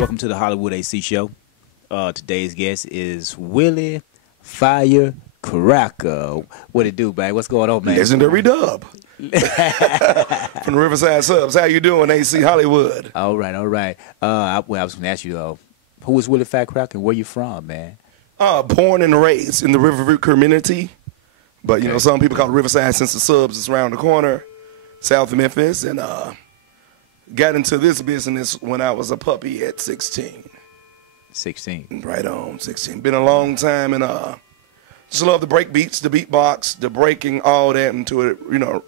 Welcome to the Hollywood AC Show. Today's guest is Willie Firecracker. What it do, man? What's going on, man? Legendary dub. From the Riverside Subs. How you doing, AC Hollywood? All right, all right. I was going to ask you, who is Willie Firecracker and where you from, man? Born and raised in the Riverview community. But, you know, some people call it Riverside since the Subs is around the corner, south of Memphis. And got into this business when I was a puppy at 16. 16. Right on, 16. Been a long time, and just love the break beats, the beatbox, the breaking, all that into it, you know,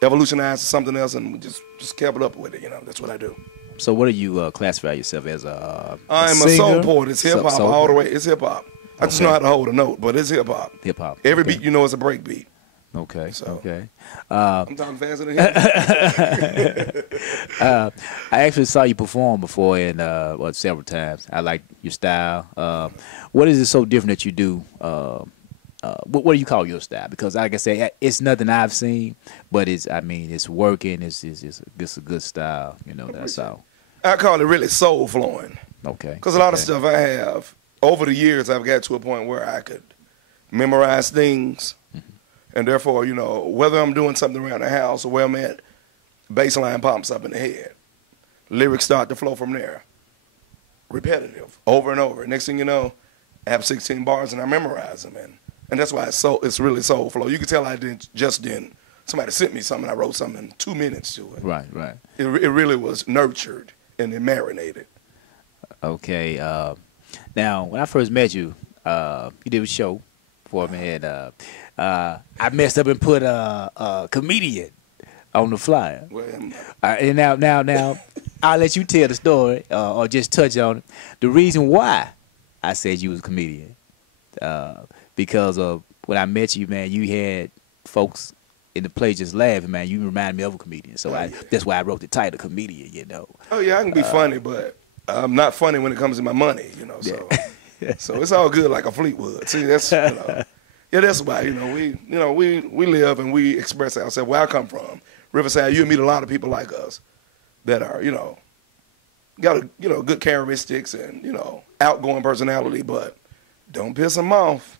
evolutionized to something else, and just kept it up with it, you know. That's what I do. So what do you classify yourself as I'm a soul poet. It's hip-hop all the way. It's hip-hop. I just know how to hold a note, but it's hip-hop. Hip-hop. Every beat you know is a break beat. Okay, So, okay. I'm talking faster than him. I actually saw you perform before several times. I like your style. What is it so different that you do? What do you call your style? Because like I say, it's nothing I've seen, but it's working. It's a good style. You know, that's all. I call it really soul flowing. Okay. Because a lot of stuff I have, over the years, I've got to a point where I could memorize things. And therefore, you know, whether I'm doing something around the house or where I'm at, bass line pops up in the head. Lyrics start to flow from there. Repetitive, over and over. Next thing you know, I have 16 bars and I memorize them. And that's why it's really soul flow. You can tell I didn't. Somebody sent me something, I wrote something in 2 minutes to it. Right, right. It really was nurtured and then marinated. Okay. Now, when I first met you, you did a show for me, and I messed up and put a comedian on the flyer. Well, And now, I'll let you tell the story or just touch on it. The reason why I said you was a comedian, because of when I met you, man, you had folks in the play just laughing, man. You remind me of a comedian, so that's why I wrote the title, comedian. You know. Oh yeah, I can be funny, but I'm not funny when it comes to my money. You know, so so it's all good like a Fleetwood. See, that's yeah, that's why we live and we express ourselves. Where I come from, Riverside, you meet a lot of people like us that are got good characteristics and outgoing personality, but don't piss them off.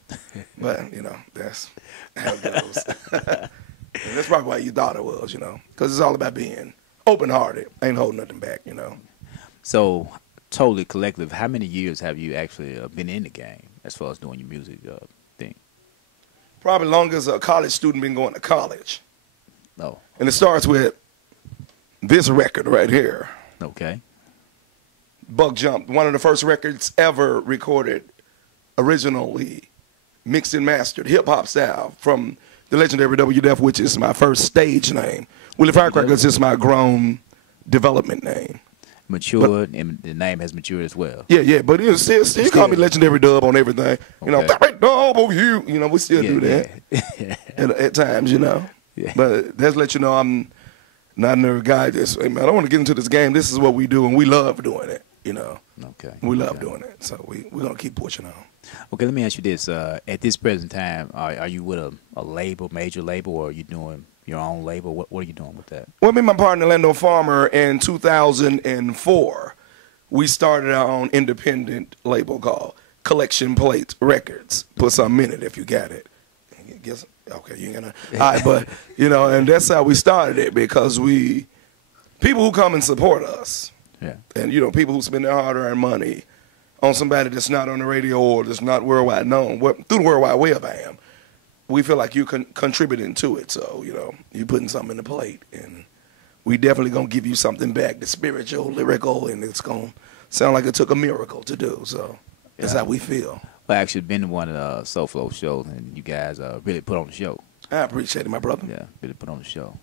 But that's how it goes. And that's probably why you thought it was, because it's all about being open-hearted, ain't holding nothing back, So, totally collective, how many years have you actually been in the game as far as doing your music thing? Probably long as a college student been going to college. Oh. And it starts with this record right here. Okay. Buck Jump, one of the first records ever recorded, originally mixed and mastered, hip-hop style, from the legendary WDF, which is my first stage name. Willie Firecracker is just my grown development name. Matured, and the name has matured as well. Yeah, but still call me Legendary Dub on everything. Dub over you. We still do that at times, Yeah. But that's let you know I'm not another guy that's, hey, man, I don't want to get into this game. This is what we do, and we love doing it, Okay. We love doing it, so we're going to keep pushing on. Okay, let me ask you this. At this present time, are you with a label, major label, or are you doing your own label? What are you doing with that? Well, me and my partner, Lando Farmer, in 2004, we started our own independent label called Collection Plate Records. Put something in it if you got it. Guess, okay, you ain't gonna. All right, but, and that's how we started it, because people who come and support us, and, people who spend their hard-earned money on somebody that's not on the radio or that's not worldwide known, through the World Wide Web I am, we feel like you can contributing to it. So, you putting something in the plate, and we definitely going to give you something back, the spiritual, lyrical, and it's going to sound like it took a miracle to do. So that's how we feel. Well, I actually been to one of the Soul Flow shows, and you guys really put on the show. I appreciate it, my brother. Yeah, really put on the show.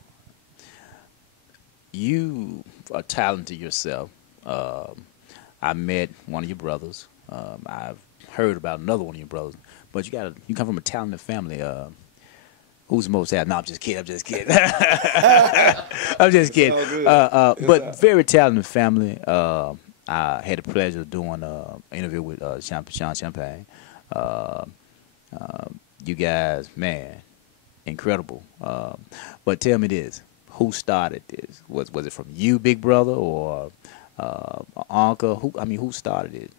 You are talented yourself. I met one of your brothers. I've heard about another one of your brothers. But you come from a talented family. Who's the most talented? No, I'm just kidding. I'm just kidding. I'm just kidding. But very talented family. I had the pleasure of doing an interview with Sean Champagne. You guys, man, incredible. But tell me this: who started this? Was it from you, big brother, or uncle? Who started it?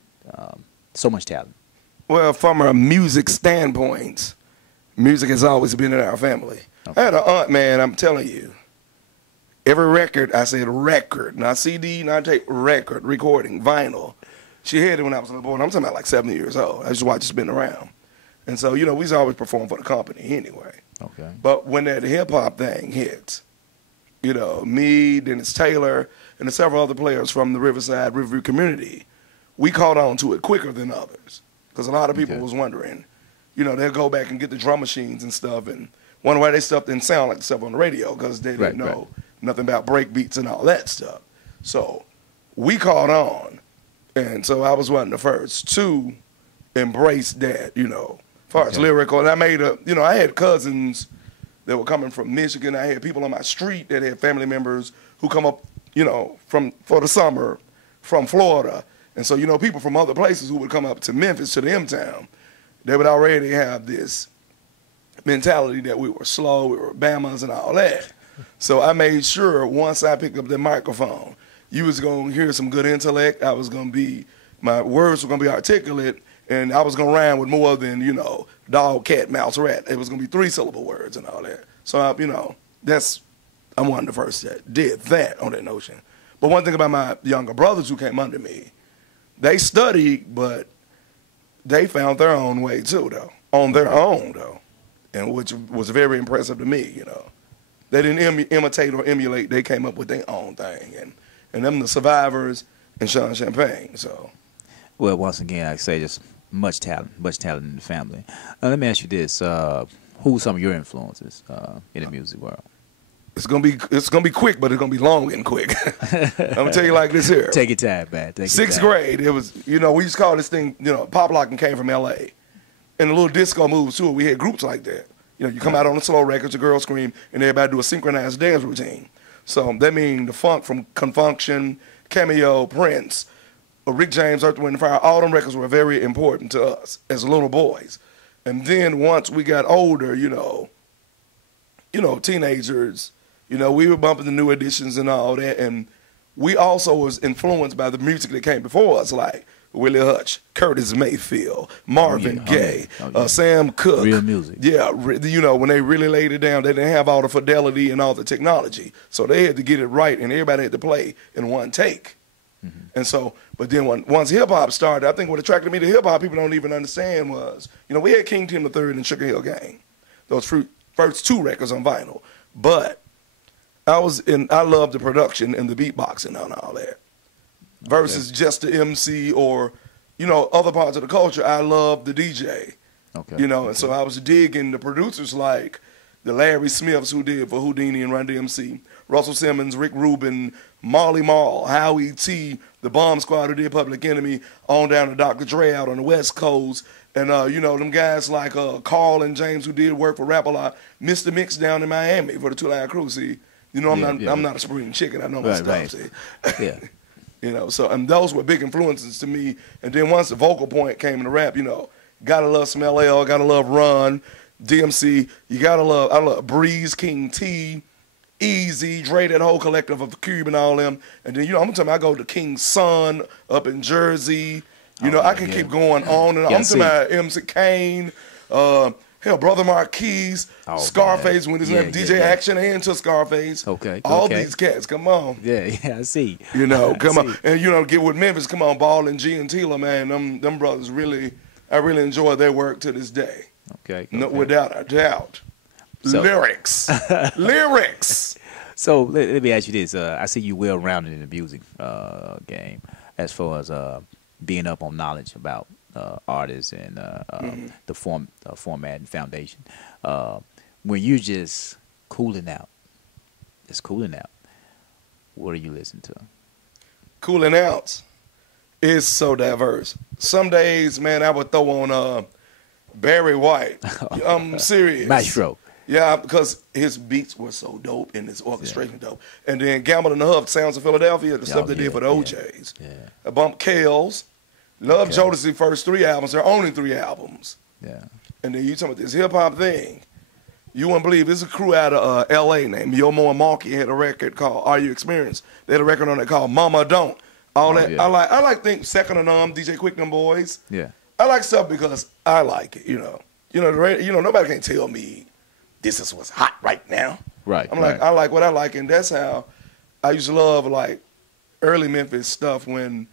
So much talent. Well, from a music standpoint, music has always been in our family. Okay. I had an aunt, man, I'm telling you. Every record, I said record, not CD, not tape, record, recording, vinyl. She had it when I was a little boy, and I'm talking about like 7 years old. I just watched it spin around. And so, we was always performing for the company anyway. Okay. But when that hip-hop thing hit, me, Dennis Taylor, and several other players from the Riverview community, we caught on to it quicker than others. Because a lot of people was wondering, they'll go back and get the drum machines and stuff and wonder why they stuff didn't sound like the stuff on the radio because they didn't know nothing about break beats and all that stuff. So we caught on. And so I was one of the first to embrace that, as far as lyrical. And I made I had cousins that were coming from Michigan. I had people on my street that had family members who come up, for the summer from Florida. And so, people from other places who would come up to Memphis, to the M-Town, they would already have this mentality that we were slow, we were Bamas and all that. So I made sure once I picked up the microphone, you was going to hear some good intellect. My words were going to be articulate, and I was going to rhyme with more than, dog, cat, mouse, rat. It was going to be 3-syllable words and all that. So, I'm one of the first that did that on that notion. But one thing about my younger brothers who came under me, they studied, but they found their own way too, though, on their own, though, and which was very impressive to me, They didn't imitate or emulate. They came up with their own thing, and them the survivors and Sean Champagne, so. Well, once again, I say just much talent in the family. Let me ask you this: who's some of your influences in the music world? It's gonna be quick, but it's gonna be long and quick. I'm gonna tell you like this here. Take your time, man. Sixth grade, it was we used to call this thing pop locking came from L.A. and the little disco moves too. We had groups like that. You come out on the slow records, the girls scream, and everybody do a synchronized dance routine. So that means the funk from Confunction, Cameo, Prince, Rick James, Earth, Wind & Fire, all them records were very important to us as little boys. And then once we got older, teenagers, we were bumping the new editions and all that. And we also was influenced by the music that came before us, like Willie Hutch, Curtis Mayfield, Marvin Gaye, Sam Cooke. Real music. Yeah, when they really laid it down, they didn't have all the fidelity and all the technology. So they had to get it right, and everybody had to play in one take. Mm-hmm. And so, but then once hip-hop started, I think what attracted me to hip-hop, people don't even understand was, we had King Tim III and Sugar Hill Gang, those first 2 records on vinyl. But I loved the production and the beatboxing and all that. Versus just the MC or, other parts of the culture. I love the DJ. Okay. And so I was digging the producers like the Larry Smiths who did for Houdini and Run DMC, Russell Simmons, Rick Rubin, Marley Marl, Howie T, the Bomb Squad who did Public Enemy, on down to Dr. Dre out on the West Coast, and them guys like Carl and James who did work for Rap-A-Lot, Mr. Mix down in Miami for the 2 Live Crew. See, I'm not a spring chicken. I know my stuff. See, yeah. So and those were big influences to me. And then once the vocal point came in the rap, gotta love some LL, gotta love Run, DMC. I love Breeze, King T, Easy, Dre, that whole collective of Cube and all them. And then, I'm talking about I go to King's Son up in Jersey. I can keep going on and on. I'm talking about MC Kane, Brother Marquis, Scarface, when his name DJ Action and to Scarface. Okay. All these cats, come on. Yeah, I see. Come on. And, get with Memphis, come on, Ball and G and Tila, man. Them brothers I really enjoy their work to this day. Okay. No, without a doubt. So, lyrics. Lyrics. So let me ask you this. I see you well-rounded in the music game as far as being up on knowledge about artists and the format and foundation. When you're just cooling out, what are you listening to? Cooling out is so diverse. Some days, man, I would throw on Barry White. I'm serious. Maestro. Yeah, because his beats were so dope and his orchestration dope. And then Gamble and the Huff, Sounds of Philadelphia, the stuff they did for the OJs. Yeah. I bumped Kales. Love Jodeci's first 3 albums. There are only 3 albums. Yeah. And then you talking about this hip-hop thing. You wouldn't believe, there's a crew out of L.A. named Yomo and Marky had a record called Are You Experienced? They had a record on it called Mama Don't. All Oh, that. yeah. I like think Second and DJ Quick and them boys. Yeah. I like stuff because I like it. Nobody can tell me this is what's hot right now. Right. I'm like, I like what I like, and that's how I used to love like early Memphis stuff when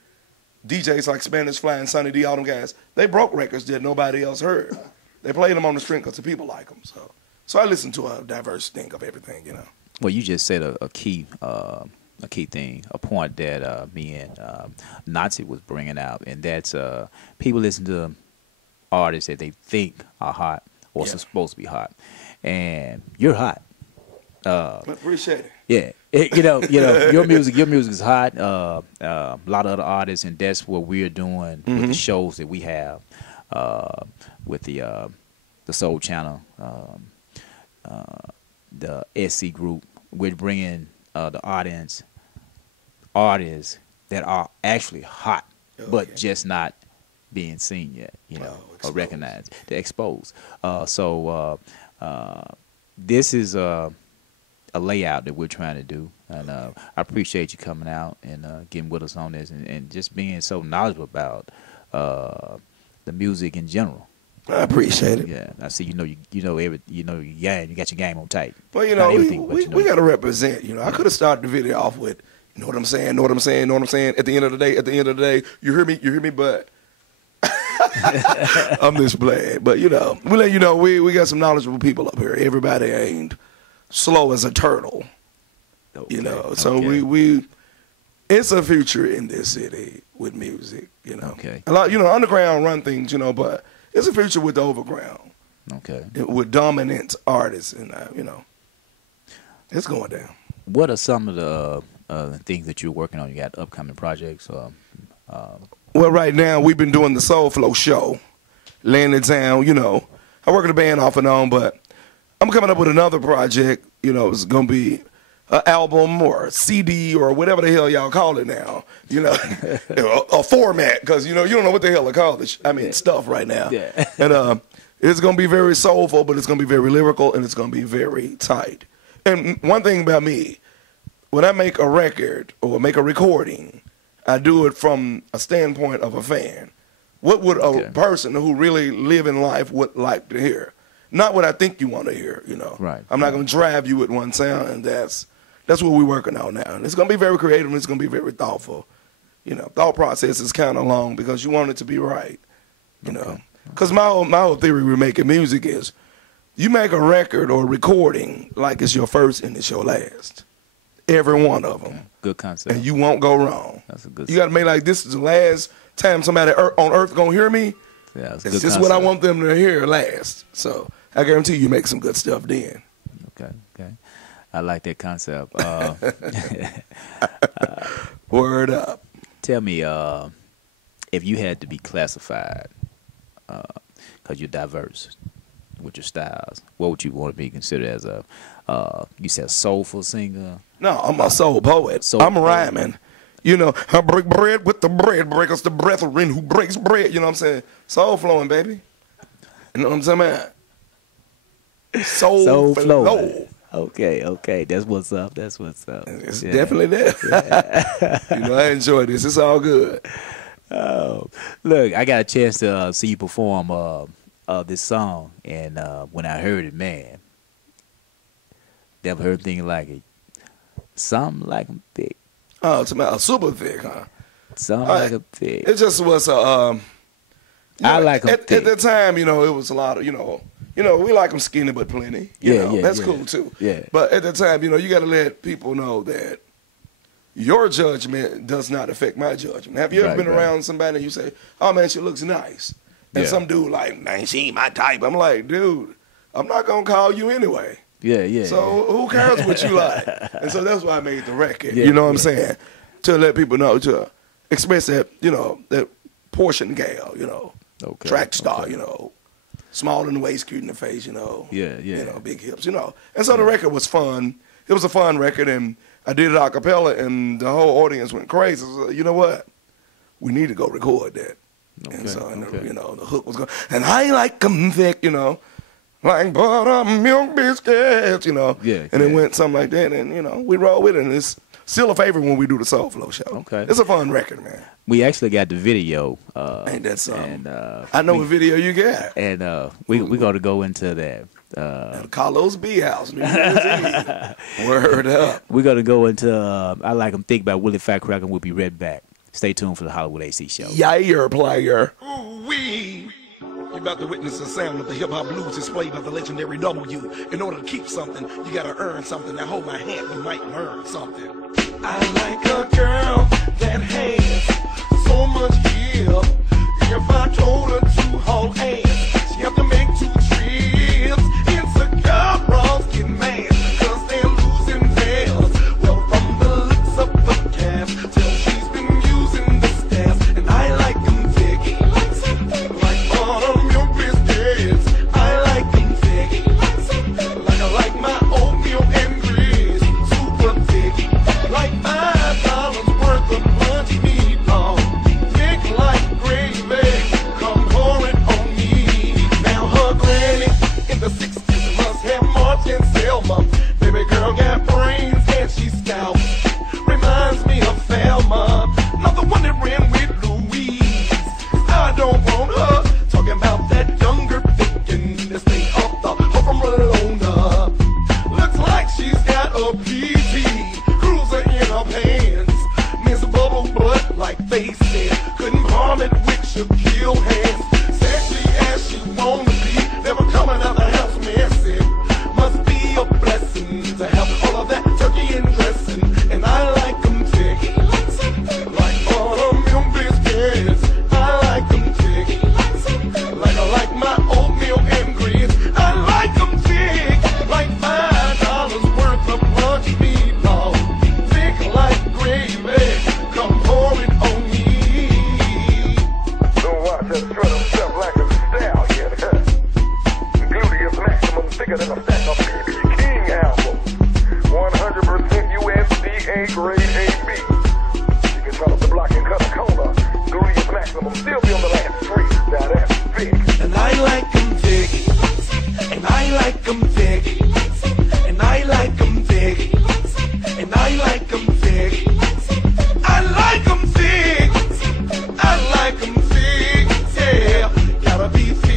DJs like Spanish Fly and Sonny D, all them guys, they broke records that nobody else heard. They played them on the string because the people like them. So I listen to a diverse thing of everything, Well, you just said a key thing, a point that me and Nazi was bringing out, and that's people listen to artists that they think are hot or supposed to be hot, and you're hot. I appreciate it. Yeah, your music is hot. A lot of other artists, and that's what we're doing with the shows that we have with the Soul Channel, the SC Group. We're bringing the audience artists that are actually hot, but just not being seen yet, or recognized. They're exposed. So this is a layout that we're trying to do, and I appreciate you coming out and getting with us on this, and just being so knowledgeable about the music in general. I appreciate it. Yeah, I see. You got your game on tight. Well, we got to represent. I could have started the video off with, you know what I'm saying, know what I'm saying, know what I'm saying. At the end of the day, you hear me, but I'm just playing. But we let you know we got some knowledgeable people up here. Everybody ain't slow as a turtle. So we it's a future in this city with music. Okay. A lot underground run things. But it's a future with the overground. Okay. With dominant artists, and it's going down. What are some of the things that you're working on? You got upcoming projects? Well, right now we've been doing the Soul Flow show, laying it down. I work in the band off and on, but I'm coming up with another project. It's gonna be an album or a CD or whatever the hell y'all call it now. A format, because you don't know what the hell to call it. I mean, stuff right now. Yeah. And it's gonna be very soulful, but it's gonna be very lyrical, and it's gonna be very tight. And one thing about me, when I make a record or make a recording, I do it from a standpoint of a fan. What would a person who really live in life would like to hear? Not what I think you want to hear, Right. I'm not going to drive you with one sound, and that's what we're working on now. And it's going to be very creative, and it's going to be very thoughtful. Thought process is kind of long because you want it to be right, Because my whole theory with making music is you make a record or a recording like it's your first and it's your last. Every one of them. Good concept. And you won't go wrong. That's a good. You got to make like this is the last time somebody on earth going to hear me. Yeah, that's a It's good just what I concept. want them to hear last. So I guarantee you make some good stuff then. Okay. I like that concept. Word up. Tell me, if you had to be classified, because you're diverse with your styles, what would you want to be considered as you said soulful singer? No, I'm a soul poet. I'm rhyming. I break bread with the bread breakers, the brethren who breaks bread. You know what I'm saying? Soul flowing, baby. You know what I'm saying, man? Soul flow. Okay. That's what's up. It's definitely there. I enjoy this. It's all good. Oh, look, I got a chance to see you perform this song, and when I heard it, man, never heard anything like it. Something like I'm thick. Oh, it's about super thick, huh? Something like I'm thick. It just was I like them at the time, it was a lot of, we like them skinny but plenty. That's cool too. Yeah. But at the time, you got to let people know that your judgment does not affect my judgment. Have you ever been around somebody and you say, "Oh man, she looks nice," and some dude like, "Man, she ain't my type." I'm like, dude, I'm not gonna call you anyway. Yeah. So who cares what you like? And so that's why I made the record. You know what I'm saying? To let people know, to express that, that portion gal, track star, small in the waist, cute in the face, big hips, And so the record was fun. It was a fun record, and I did it a cappella, and the whole audience went crazy. So, you know what? We need to go record that. And so, the hook was going, and I like them thick, like buttermilk biscuits, And it went something like that, and, we roll with it, and it's Still a favorite when we do the Soul Flow show. Okay. It's a fun record, man. We actually got the video. Ain't that something? And I know what video you got. And we're going to go into that. Carlos B House, New Year's Eve. Word up. We're going to go into I Like 'Em Thick by Willie Firecracker, and we'll be right back. Stay tuned for the Hollywood AC show. Yeah, player. Ooh-wee. You're about to witness the sound of the hip-hop blues displayed by the legendary W. In order to keep something, you gotta earn something. Now hold my hand, you might learn something. I like a girl that has so much hip. If I told her to haul ass, she have to make 2 trips. Insecure bras get mad, cause they're losing theirs. Well, from the looks of the calf, till she's been using the staff. And I like 'em thick, like buttermilk biscuits. I like 'em thick, like I like my oatmeal and grits. Super thick, like $5 worth of lunch meatball. Thick like gravy, come pour it on me. Now her granny in the 60s must have more than Selma. Baby girl got brains and she stout. Reminds me of Thelma, not the one that ran with Louise. I don't want her talking about that younger thinking. This thing up the hoe from Ramona. Looks like she's got a PT cruiser in her pants. Miss Bubble Butt like they said, couldn't palm it with Shaquille hands. Sexy as she wanna be, never coming out the house messy. Must be a blessing to have all of that turkey and dressing. And I like 'em thick, like buttermilk biscuits. I like 'em thick, like I like my oatmeal and grits. I like 'em thick, like $5 worth of lunch meatball. Thick like gravy, come pour it on me. Don't watch her strut himself like a stallion. Gluteus maximum thicker than a stack of BB King albums. 100% USDA grade AB. You can cut up the block and cut a corner. Gluteus maximum still be on the last 3. Now that's thick. And I like 'em thick, and I like 'em thick, and I like 'em thick, and I like 'em thick. I like 'em thick, I like 'em thick, yeah, gotta be thick.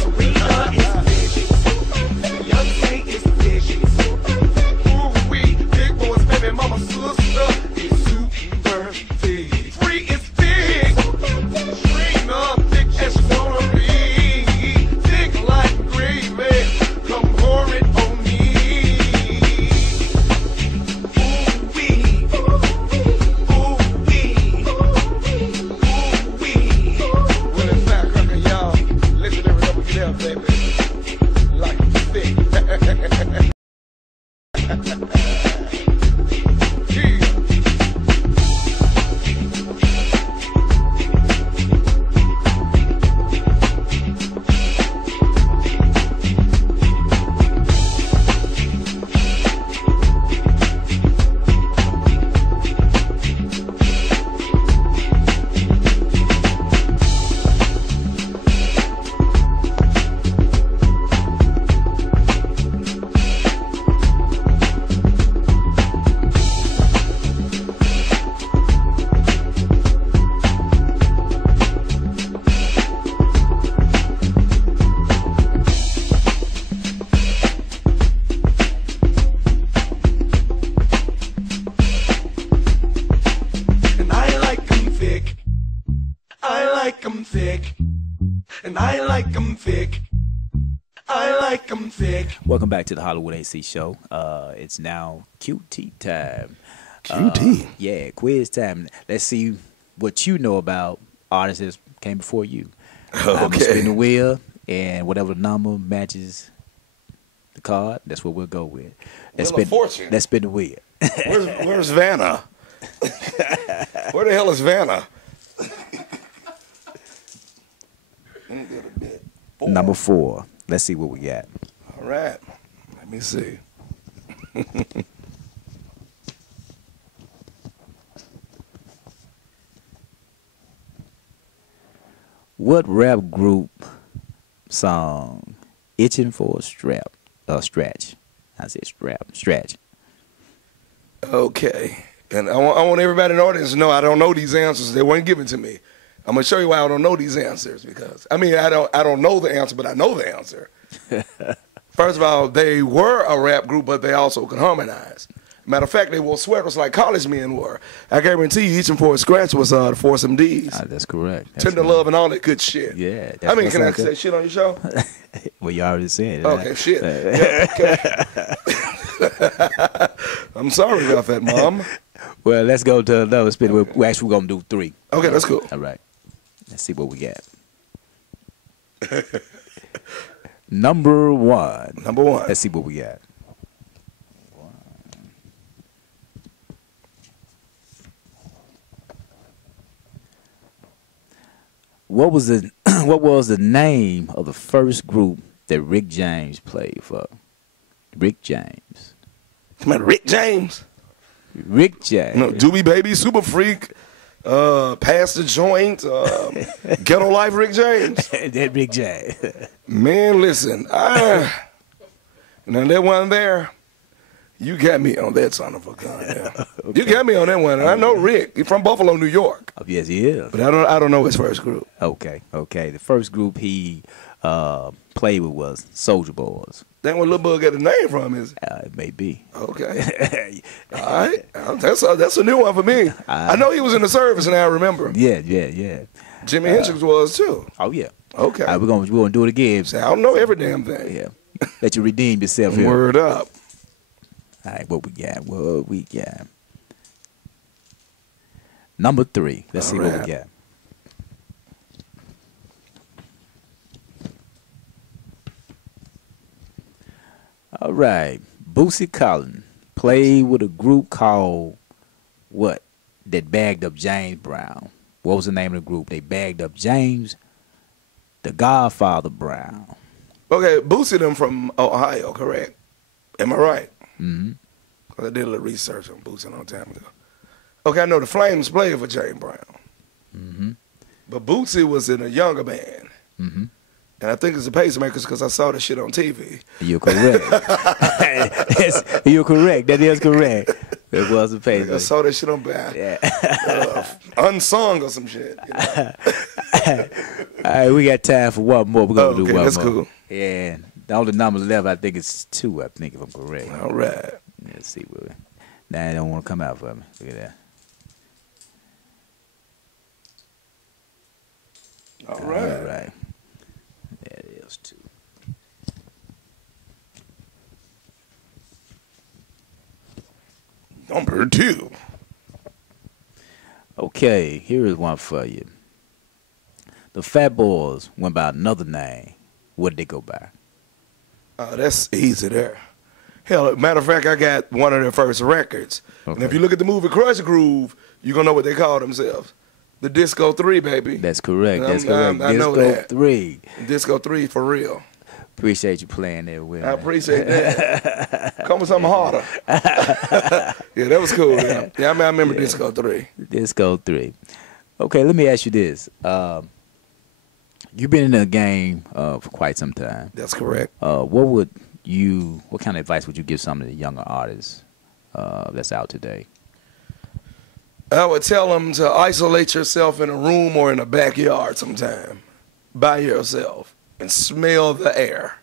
Serena is thick, Beyonce is thick. Ooh-wee, big boy's baby mama sister is super thick. Free is thick, Serena thick as she wanna be. Thick like gravy, come pour it on me. Ooh-wee, ooh-wee, ooh-wee. Willie Firecracker, y'all, listen every time we get out, baby. Like thick. Yeah. And I like 'em thick, I like 'em thick, and I like 'em thick, I like 'em thick. Welcome back to the Hollywood AC show. It's now QT time. QT? Yeah, quiz time. Let's see what you know about artists that came before you. I'm gonna spin the wheel, and whatever number matches the card, that's what we'll go with. Wheel of Fortune. Let's spin the wheel. Where's Vanna? Where the hell is Vanna? Number 4. Let's see what we got. All right. Let me see. What rap group song "Itching for a Stretch" I said stretch. Okay. And I want everybody in the audience to know I don't know these answers. They weren't given to me. I'm gonna show you why I don't know these answers because I don't know the answer, but I know the answer. First of all, they were a rap group, but they also could harmonize. Matter of fact, they wore sweaters like college men wore. I guarantee you, each and for a scratch was the Foursome D's. That's correct. Tender love and all that good shit. Yeah. I mean, can I say shit on your show? Well, you already said it. Okay, shit. Yeah, okay. I'm sorry about that, Mom. Well, let's go to another spin. We're actually going to do 3. Okay, that's cool. All right. Let's see what we got. Number 1. Number 1. Let's see what we got. What was the name of the first group that Rick James played for? Rick James. Come on, Rick James. Rick James. No, Doobie Baby, Super Freak, Pass the Joint, Ghetto Life Rick James. That Rick James. Man, listen, now that one there, you got me on that son of a gun. Yeah. Okay. You got me on that one. I know Rick. He's from Buffalo, New York. Oh, yes, he is. But I don't know his first group. Okay. The first group he played with was Soulja Boys. That one Lil Bug got a name from is? It may be. Okay. All right. That's a new one for me. I know he was in the service, and I remember him. Yeah. Jimi Hendrix was too. Oh yeah. Okay. All right, we're gonna do it again. See, I don't know every damn thing. Yeah. Let you redeem yourself here. Word up. All right, what we got? Number 3. Let's see what we got. All right. Boosie Collins played with a group called what? That bagged up James Brown. What was the name of the group? They bagged up James, the Godfather Brown. Okay, Boosie them from Ohio, correct? Am I right? Mm-hmm. I did a little research on Boosie a long time ago. Okay, I know the Flames played for James Brown. Mm-hmm. But Boosie was in a younger band. Mm-hmm. And I think it's the Pacemakers because I saw the shit on TV. You're correct. You're correct. That is correct. It was the Pacemakers. I saw that shit on band. Yeah. Unsung or some shit. You know? All right, we got time for one more. We're going to do one more. That's cool. Yeah. The only numbers left, I think it's 2, I think, if I'm correct. All right. Let's see. Now they don't want to come out for me. Look at that. All right. All right. There it is, 2. Number 2. Okay, here is one for you. The Fat Boys went by another name. What did they go by? That's easy there. Hell, matter of fact, I got one of their first records. Okay. And if you look at the movie Crush Groove, you're going to know what they call themselves. The Disco 3, baby. That's correct. That's correct. I know that. Disco 3. Disco 3 for real. Appreciate you playing there with me. I appreciate that. Come with something harder. Yeah, that was cool. Yeah, I remember Disco 3. Disco 3. Okay, let me ask you this. You've been in the game for quite some time. That's correct. What kind of advice would you give some of the younger artists that's out today? I would tell them to isolate yourself in a room or in a backyard sometime by yourself and smell the air.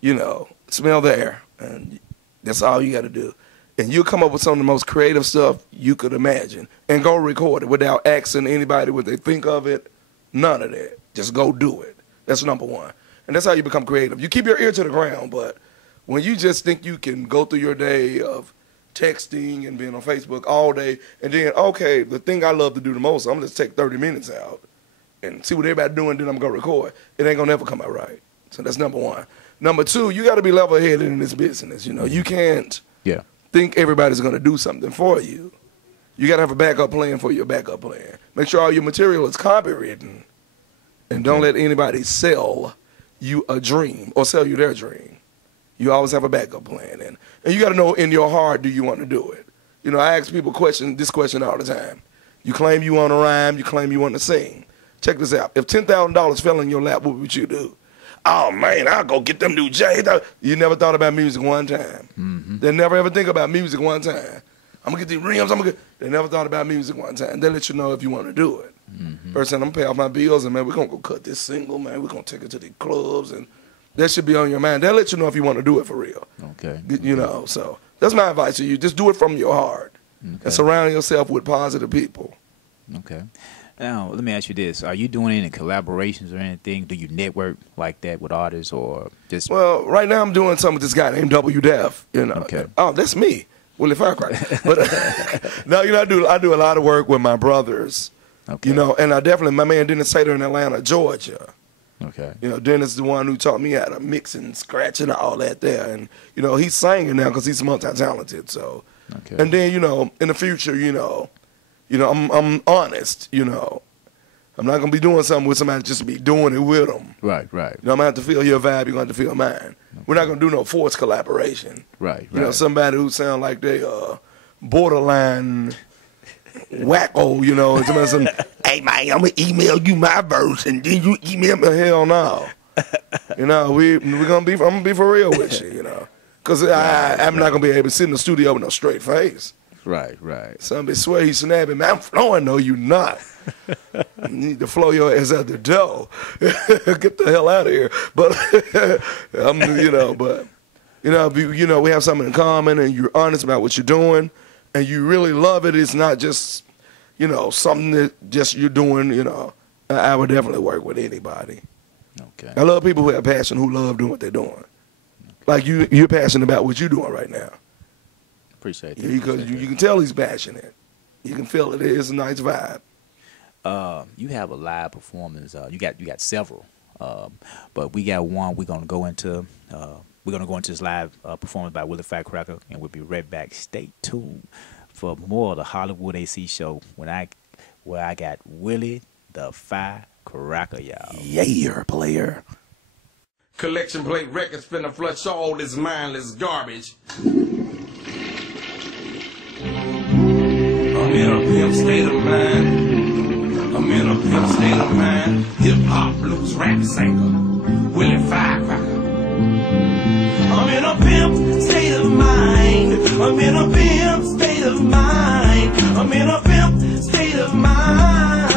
You know, smell the air. And that's all you got to do. And you'll come up with some of the most creative stuff you could imagine. And go record it without asking anybody what they think of it. None of that. Just go do it. That's number 1. And that's how you become creative. You keep your ear to the ground, but when you just think you can go through your day of texting and being on Facebook all day, and then, okay, the thing I love to do the most, I'm going to just take 30 minutes out and see what everybody doing, then I'm going to record. It ain't going to never come out right. So that's number 1. Number 2, you got to be level-headed in this business. You know, you can't think everybody's going to do something for you. You got to have a backup plan for your backup plan. Make sure all your material is copywritten, and don't let anybody sell you a dream or sell you their dream. You always have a backup plan. And you got to know in your heart, do you want to do it? You know, I ask people this question all the time. You claim you want to rhyme. You claim you want to sing. Check this out. If $10,000 fell in your lap, what would you do? oh man, I'll go get them new J's. You never thought about music one time. They never ever think about music one time. I'm gonna get these rims. They never thought about music one time. They let you know if you want to do it. First thing, I'm gonna pay off my bills, and man, we're gonna go cut this single, man. We're gonna take it to the clubs, and that should be on your mind. They'll let you know if you want to do it for real. Okay. You know, so that's my advice to you. Just do it from your heart, and surround yourself with positive people. Okay. Now, let me ask you this. Are you doing any collaborations or anything? Do you network like that with artists or just... Well, right now I'm doing something with this guy named W Def, you know. Okay. Oh, that's me, Willie Firecracker. But no, you know, I do a lot of work with my brothers, you know, and I definitely, my man Dennis Sater in Atlanta, Georgia. Okay. You know, Dennis is the one who taught me how to mix and scratch and all that there. And, you know, he's singing now because he's multi-talented, so. Okay. And then, you know, in the future, you know, I'm honest, you know. I'm not going to be doing something with somebody just to be doing it with them. Right. You know, I'm going to have to feel your vibe, you're going to have to feel mine. Okay. We're not going to do no forced collaboration. Right. You know, somebody who sound like they borderline wacko, you know, and somebody saying, hey, man, I'm going to email you my verse, and then you email me. Hell no. You know, I'm going to be for real with you, you know. Because I'm not going to be able to sit in the studio with no straight face. Right. Somebody swear he's snapping, man, I'm flowing. No, you not. You need to flow your ass out the door. Get the hell out of here. But, we have something in common, and you're honest about what you're doing, and you really love it. It's not just, you know, something that just you're doing, you know. I would definitely work with anybody. Okay. I love people who have passion, who love doing what they're doing. Like you're passionate about what you're doing right now. Appreciate that. Because you can tell he's passionate. You can feel it. It's a nice vibe. You have a live performance. You got several, but we got one. We're gonna go into this live performance by Willie Firecracker, and we'll be right back. Stay tuned for more of the Hollywood AC show where I got Willie the Firecracker, y'all. Yeah, player. Collection plate records finna flush all this mindless garbage. I'm in a pimp state of mind. I'm in a pimp state of mind. Hip-hop, blues, rap singer, Willie Firecracker. I'm in a pimp state of mind. I'm in a pimp state of mind. I'm in a pimp state of mind.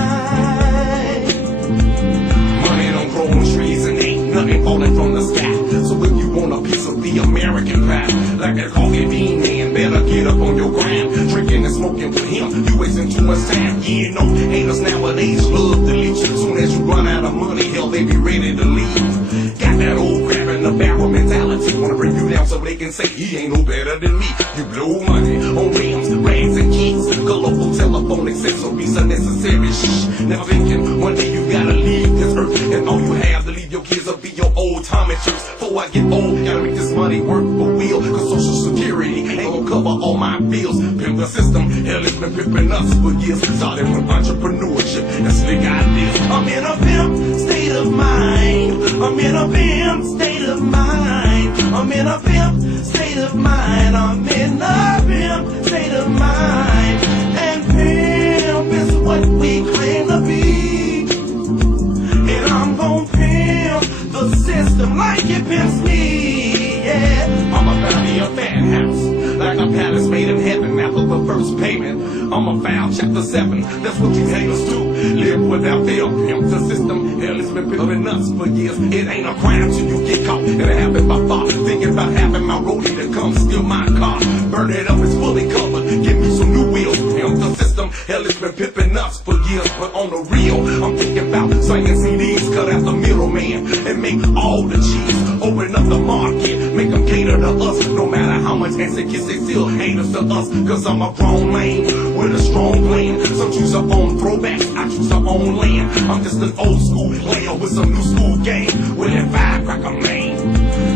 Money don't grow on trees and ain't nothing falling from the sky. So if you want a piece of the American pie, like that coffee bean man, better get up on your grind. Drinking and smoking with him, you wasting too much time. You know, haters nowadays love to leech. Soon as you run out of money, hell, they be ready to leave. Got that old crab in the barrel mentality. Wanna bring you down so they can say he ain't no better than me. You blow money on rims, rags, and keys. Colorful telephone accessories, unnecessary shh. Never thinking one day you gotta leave this earth, and all you have to leave your kids will be your old Tommy shirts. Before I get old, gotta make this money work for real. Cause Social Security ain't gonna cover all my bills. Pimp the system, hell, it's been pimping us for years. Started with entrepreneurship and slick ideas. I'm in a pimp state of mind. I'm in a pimp state of mind. I'm in a pimp state of mind. I'm in a pimp state of mind. And pimp is what we claim to be. And I'm gon' pimp the system like it pimps me. Yeah, I'm about me a fan house, like a palace made in heaven after the first payment. I'm a foul chapter 7, that's what these haters do. Live without fear, pimp the system. Hell, it's been pimping us for years. It ain't a crime till you get caught. And it happened by far. Thinking about having my roadie to come steal my car. Burn it up, it's fully covered. Give me some new wheels. Pimp the system. Hell, it's been pimping us for years. But on the real, I'm thinking about slinging CDs, cut out the middleman, and make all the cheese. Open up the market, make them cater to us. No matter how much ass it gets, they still haters to us. Cause I'm a grown man with a strong plan. Some choose their own throwbacks, I choose their own land. I'm just an old school player with some new school game. With that Firecracker man.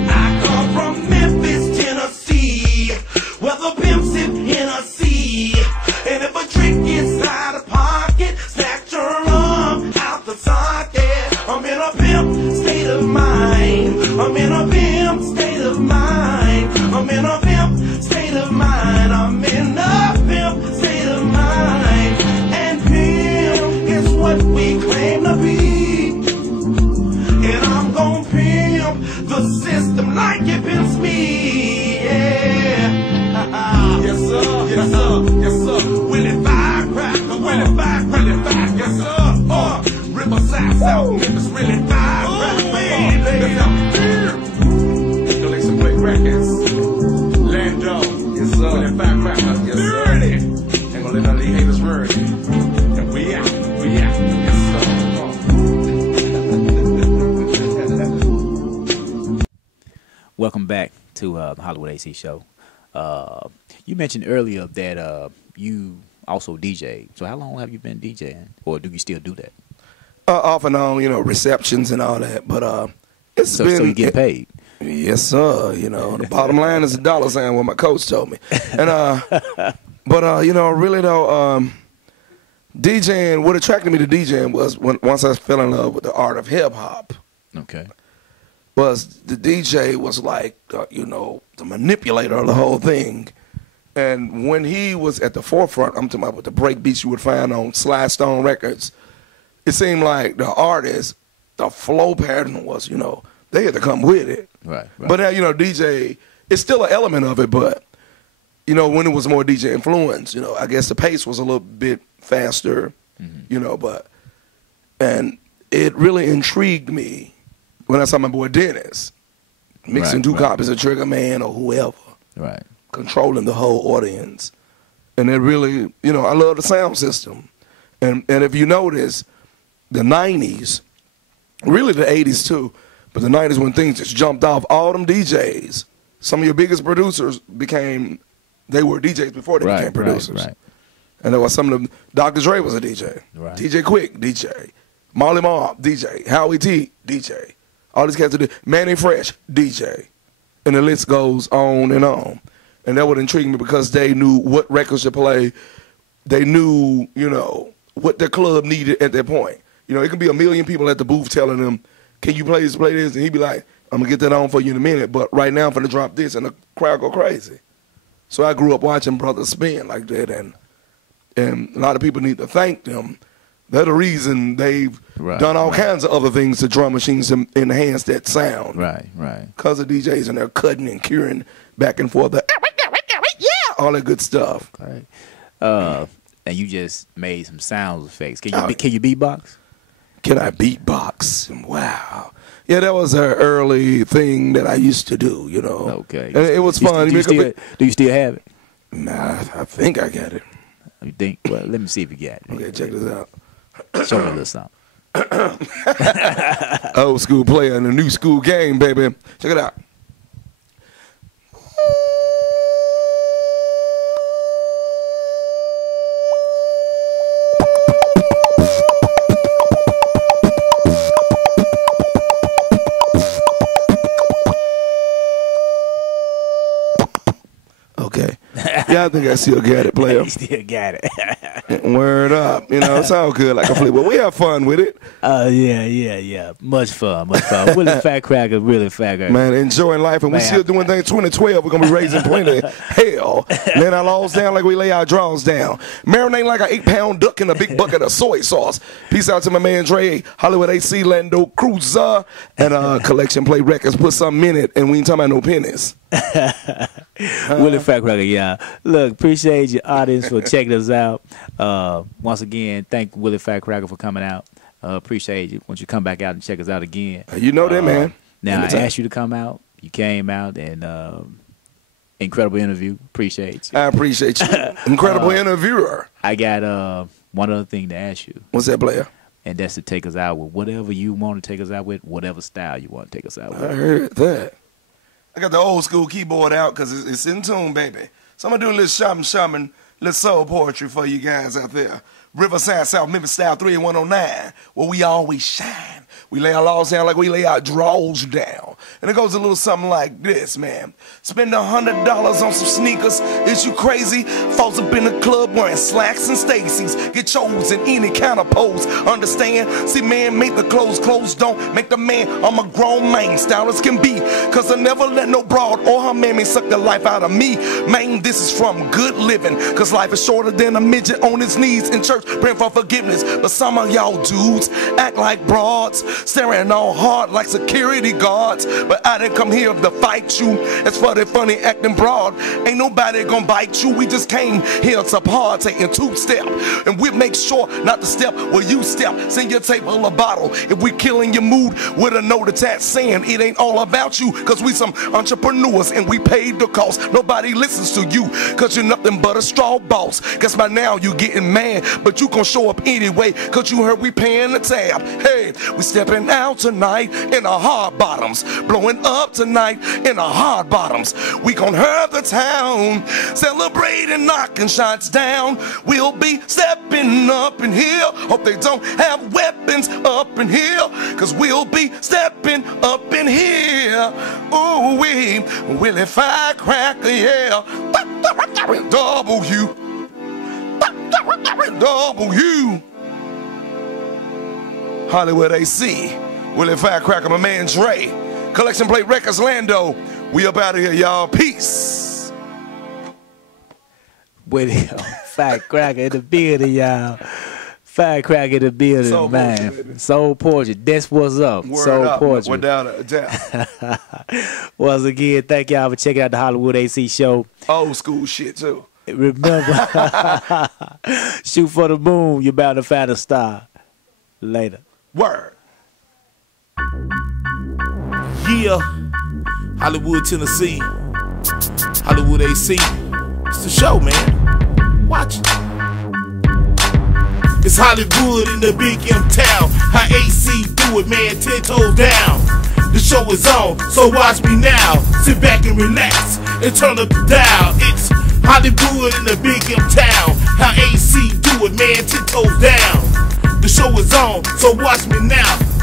I come from Memphis, Tennessee, where the pimps sip Hennessy. And if a trick gets out of pocket, snatch your arm out the socket. I'm in a pimp state of mind. I'm in a pimp state of mind. I'm in a pimp state of mind. I'm in a pimp state of mind. And pimp is what we claim to be. And I'm gon' pimp South Memphis, really Firecracker, baby. That's out here. Collection Plate Records. Lando. Yes, sir. Willie Firecracker. Yes, sir. Ain't gonna let none of these haters ruin it. And we out. We out. Yes, sir. Welcome back to the Hollywood AC show. You mentioned earlier that you also DJ. So how long have you been DJing, or do you still do that? Off and on, you know, receptions and all that. But it's been. So you get paid. Yes, sir. You know, the bottom line is a dollar sign. What my coach told me. And but you know, really though, DJing. What attracted me to DJing was once I fell in love with the art of hip hop. Okay. Was the DJ was like, you know, the manipulator of the whole thing. And when he was at the forefront, I'm talking about with the break beats you would find on Sly Stone Records, it seemed like the artist, the flow pattern was, you know, they had to come with it. Right. But now, you know, DJ, it's still an element of it, but, you know, when it was more DJ influence, you know, I guess the pace was a little bit faster, you know, and it really intrigued me when I saw my boy Dennis mixing two copies of Trigger Man or whoever, controlling the whole audience. And it really, you know, I love the sound system. And if you notice, the 90s, really the 80s too, but the 90s when things just jumped off, all them DJs, some of your biggest producers they were DJs before they became producers. And there was some of them, Dr. Dre was a DJ, DJ Quick, DJ, Marley Marl, DJ, Howie T, DJ. All these cats do, Manny Fresh, DJ. And the list goes on. And that would intrigue me because they knew what records to play. They knew, you know, what the club needed at that point. You know, it could be a million people at the booth telling them, can you play this, And he'd be like, I'm going to get that on for you in a minute, but right now I'm going to drop this, and the crowd go crazy. So I grew up watching brothers spin like that, and a lot of people need to thank them. They're the reason they've done all kinds of other things to drum machines to enhance that sound. Because of DJs and they're cutting and curing back and forth. All that good stuff. And you just made some sound effects. Can you beatbox? Can I beatbox? Wow. Yeah, that was an early thing that I used to do, you know. Okay. And it was fun. Do you still have it? Nah, I think I got it. You think? Well, let me see if you got it. Okay, check this out. Show me a little something. Old school player in a new school game, baby. Check it out. Okay. Yeah, I think I still got it, player. You still got it. Word up. You know, it's all good like a flip. But we have fun with it. Yeah. Much fun. Willie Firecracker, really Firecracker. Man, enjoying life. And we're still doing things 2012. We're going to be raising plenty hell. Laying our laws down like we lay our draws down. Marinating like an 8-pound duck in a big bucket of soy sauce. Peace out to my man Dre, Hollywood AC, Lando Cruiser, and Collection Plate Records. Put something in it, and we ain't talking about no pennies. Willie Firecracker, yeah. Look, appreciate your audience for checking us out. Once again, thank Willie Firecracker for coming out. Appreciate you. Once you come back out and check us out again. You know that, man. Now, I asked you to come out. You came out, and incredible interview. Appreciate you. I appreciate you. Incredible interviewer. I got one other thing to ask you. What's that, player? And that's to take us out with whatever you want to take us out with, whatever style you want to take us out with. I heard that. I got the old school keyboard out because it's in tune, baby. So I'm going to do a little shaman, little soul poetry for you guys out there. Riverside, South Memphis style 38109, where we always shine. We lay our laws down like we lay our draws down. And it goes a little something like this, man. Spend $100 on some sneakers. Is you crazy? Falls up in the club wearing slacks and Stacy's. Get chosen any kind of pose. Understand? See, man, make the clothes. Clothes don't make the man. I'm a grown man, style as can be. Cause I never let no broad or her mammy suck the life out of me. Man, this is from good living. Cause life is shorter than a midget on his knees in church praying for forgiveness. But some of y'all dudes act like broads. staring all hard like security guards. But I didn't come here to fight you. It's for the funny acting broad. Ain't nobody gonna bite you. We just came here to partaking two-step, and we make sure not to step where you step. Send your table a bottle. If we killing your mood with a note attached saying it ain't all about you, cause we some entrepreneurs and we paid the cost. Nobody listens to you cause you're nothing but a straw boss. Guess by now you getting mad, but you gon' show up anyway cause you heard we paying the tab. Hey, we stepping out tonight in our hard bottoms, blowing up tonight in our hard bottoms. We gon' hurt the town, celebrating, knocking shots down. We'll be stepping up in here. Hope they don't have weapons up in here, cause we'll be stepping up in here. Ooh, we Willie Firecracker, yeah. W. Hollywood AC. Willie Firecracker, my man Dre. Collection Plate Records, Lando. We up out of here, y'all. Peace. Willie Firecracker in the building, y'all. Firecracker in the building, Soul man. Portrait, Soul Portrait. That's what's up. Word Soul up, Portrait. without a doubt. Once again, thank y'all for checking out the Hollywood AC show. Old school shit, too. Remember, shoot for the moon. You're bound to find a star. Later. Word. Yeah, Hollywood, Tennessee, Hollywood AC. It's the show, man. Watch it. It's Hollywood in the big M town. How AC do it, man, 10 toes down. The show is on, so watch me now. Sit back and relax and turn up the dial. It's Hollywood in the big M town. How AC do it, man, 10 toes down. The show is on, so watch me now.